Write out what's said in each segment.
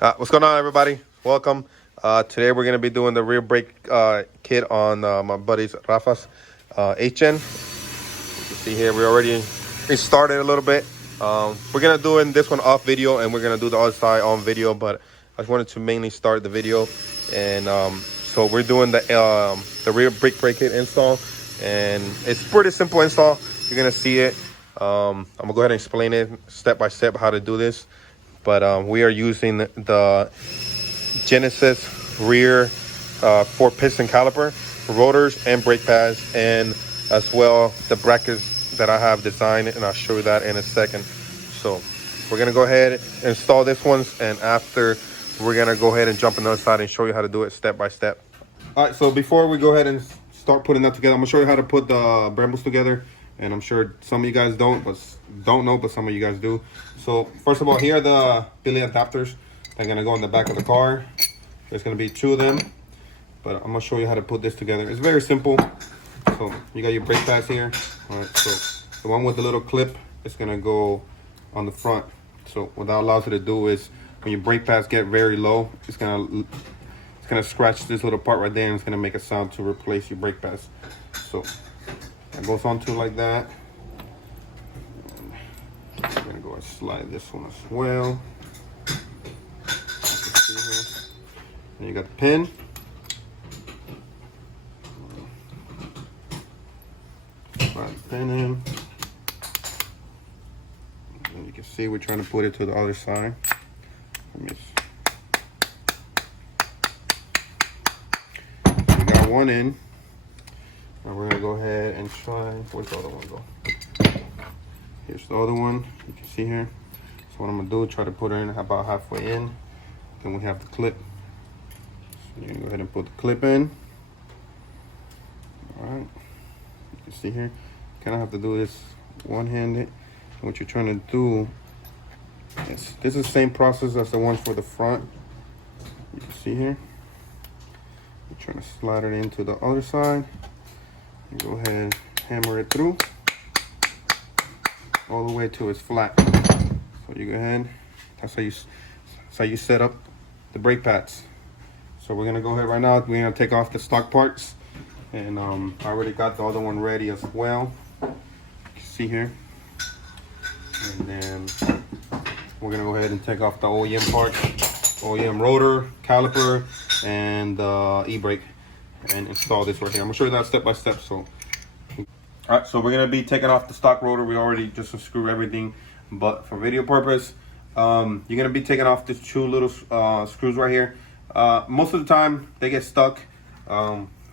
What's going on, everybody? Welcome. Today we're going to be doing the rear brake kit on my buddy's Rafa's HN. You can see here we already started a little bit. We're going to do this one off video, and we're going to do the other side on video, but I just wanted to mainly start the video. And so we're doing the rear brake kit install, and it's pretty simple install. You're going to see it. I'm going to go ahead and explain it step by step how to do this. But we are using the Genesis rear 4-piston caliper, rotors and brake pads, and as well the brackets that I have designed, and I'll show you that in a second. So we're gonna go ahead and install this one, and after we're gonna go ahead and jump on the other side and show you how to do it step by step. All right, so before we go ahead and start putting that together, I'm gonna show you how to put the brambles together. And I'm sure some of you guys don't know, but some of you guys do. So first of all, here are the Billy adapters. They're gonna go in the back of the car. There's gonna be 2 of them, but I'm gonna show you how to put this together. It's very simple. So you got your brake pads here. All right, so the one with the little clip is gonna go on the front. So what that allows you to do is when your brake pads get very low, it's gonna scratch this little part right there, and it's gonna make a sound to replace your brake pads. So it goes onto like that. And I'm gonna go and slide this one as well. And you got the pin. Slide the pin in. And you can see we're trying to put it to the other side. We got one in. And we're gonna go ahead and try. Where's the other one go? Here's the other one. You can see here. So what I'm gonna do, try to put her in about halfway in. Then we have the clip. So you're gonna go ahead and put the clip in. All right. You can see here. You kind of have to do this one-handed. What you're trying to do is this is the same process as the one for the front. You can see here. You're trying to slide it into the other side. And go ahead and hammer it through all the way till it's flat. So you go ahead. That's how you set up the brake pads. So we're gonna go ahead right now. We're gonna take off the stock parts, and I already got the other one ready as well. You can see here. And then we're gonna go ahead and take off the OEM part, OEM rotor, caliper, and e-brake, and install this right here. I'm gonna show you that step by step. So, all right, so we're gonna be taking off the stock rotor. We already just unscrew everything, but for video purpose, you're gonna be taking off these 2 little screws right here. Most of the time they get stuck.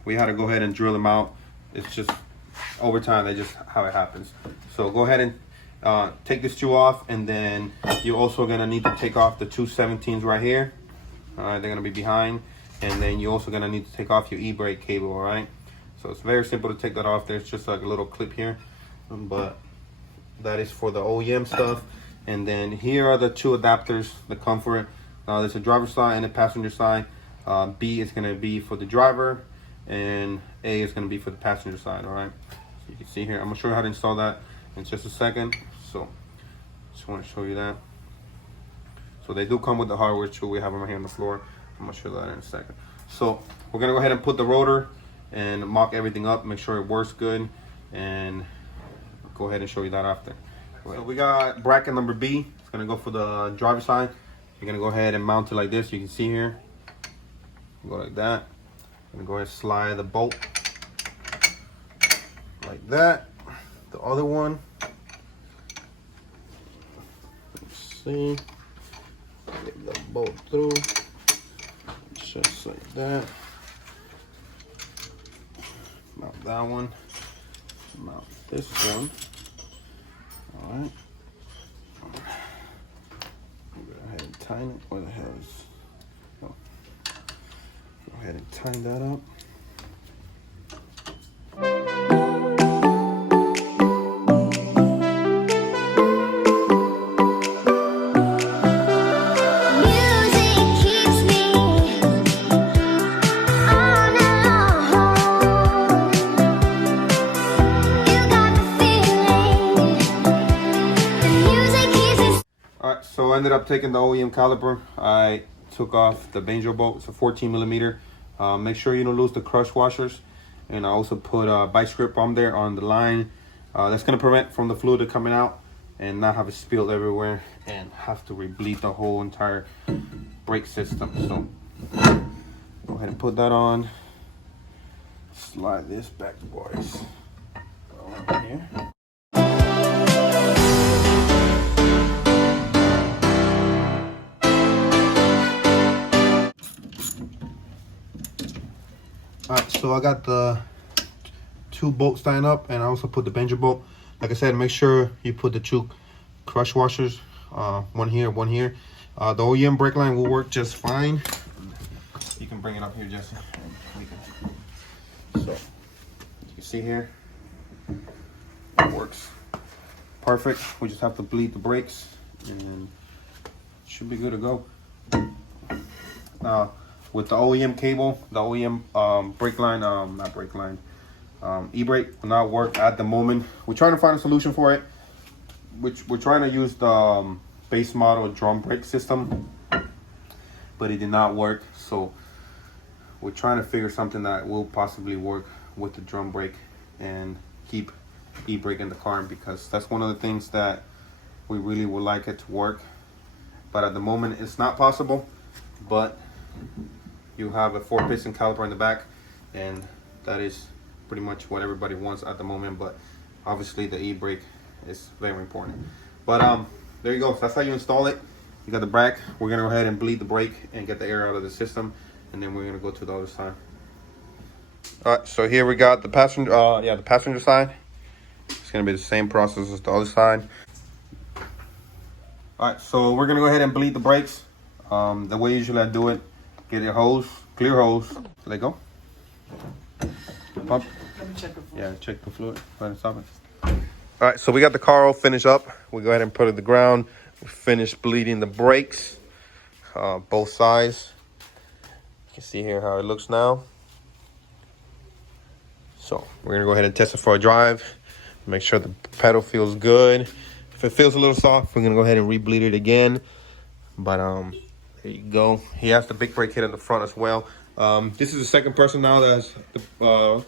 We had to go ahead and drill them out. It's just over time, that's just how it happens. So go ahead and take these 2 off, and then you're also gonna need to take off the 2 17s right here. All right, they're gonna be behind. And then you're also gonna need to take off your e-brake cable, all right? So it's very simple to take that off. There's just like a little clip here, but that is for the OEM stuff. And then here are the 2 adapters, the comfort. There's a driver's side and a passenger side. B is gonna be for the driver, and A is gonna be for the passenger side, all right? So you can see here, I'm gonna show you how to install that in just a second. So just wanna show you that. So they do come with the hardware too. We have them right here on the floor. I'm gonna show that in a second. So we're gonna go ahead and put the rotor and mock everything up, make sure it works good, and go ahead and show you that after. So we got bracket number B. It's gonna go for the driver's side. You're gonna go ahead and mount it like this. You can see here. Go like that. I'm gonna go ahead and slide the bolt like that. The other one. Let's see. Get the bolt through. Just like that. Mount that one. Mount this one. All right. Go ahead and tighten it. Where the hell is? Oh. Go ahead and tighten that up. So I ended up taking the OEM caliper. I took off the banjo bolt. It's a 14 millimeter. Make sure you don't lose the crush washers. And I also put a vice grip on there on the line. That's gonna prevent from the fluid coming out and not have it spilled everywhere and have to rebleed the whole entire brake system. So go ahead and put that on. Slide this back, boys. Go on here. Alright, so I got the 2 bolts tying up, and I also put the banjo bolt. Like I said, make sure you put the 2 crush washers, one here, one here. The OEM brake line will work just fine. You can bring it up here, Jesse. So you can see here, it works perfect. We just have to bleed the brakes, and it should be good to go. With the OEM cable, the OEM brake line, not brake line, e-brake will not work at the moment. We're trying to find a solution for it. We're trying to use the base model drum brake system, but it did not work. So we're trying to figure something that will possibly work with the drum brake and keep e-brake in the car, because that's one of the things that we really would like it to work. But at the moment, it's not possible. But you have a 4-piston caliper in the back, and that is pretty much what everybody wants at the moment. But obviously the e-brake is very important. But there you go. That's how you install it. You got the brake. We're gonna go ahead and bleed the brake and get the air out of the system, and then we're gonna go to the other side. All right, so here we got the passenger, the passenger side. It's gonna be the same process as the other side. All right, so we're gonna go ahead and bleed the brakes. The way usually I do it, get a hose, clear hose, let go. Pump. Let me check the fluid. Yeah, check the fluid. Go ahead and stop it. All right, so we got the car all finished up. We go ahead and put it to the ground. We finished bleeding the brakes, both sides. You can see here how it looks now. So we're gonna go ahead and test it for a drive. Make sure the pedal feels good. If it feels a little soft, we're gonna go ahead and re-bleed it again. But there you go. He has the big brake kit in the front as well. This is the second person now that has the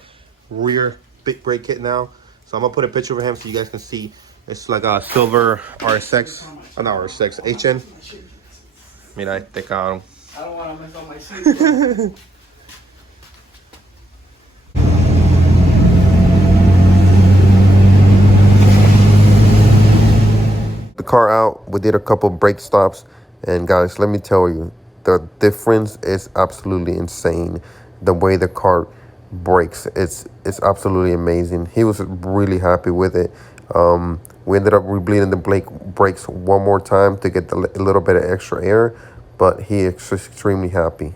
rear big brake kit now. So I'm gonna put a picture of him so you guys can see. It's like a silver RSX, not RSX, HN. Mira, este cabrón. I don't want to mess up my shoes. The car out, we did a couple brake stops, and guys, let me tell you, the difference is absolutely insane. The way the car brakes, it's absolutely amazing. He was really happy with it. We ended up rebleeding the brakes one more time to get a little bit of extra air, but he is extremely happy.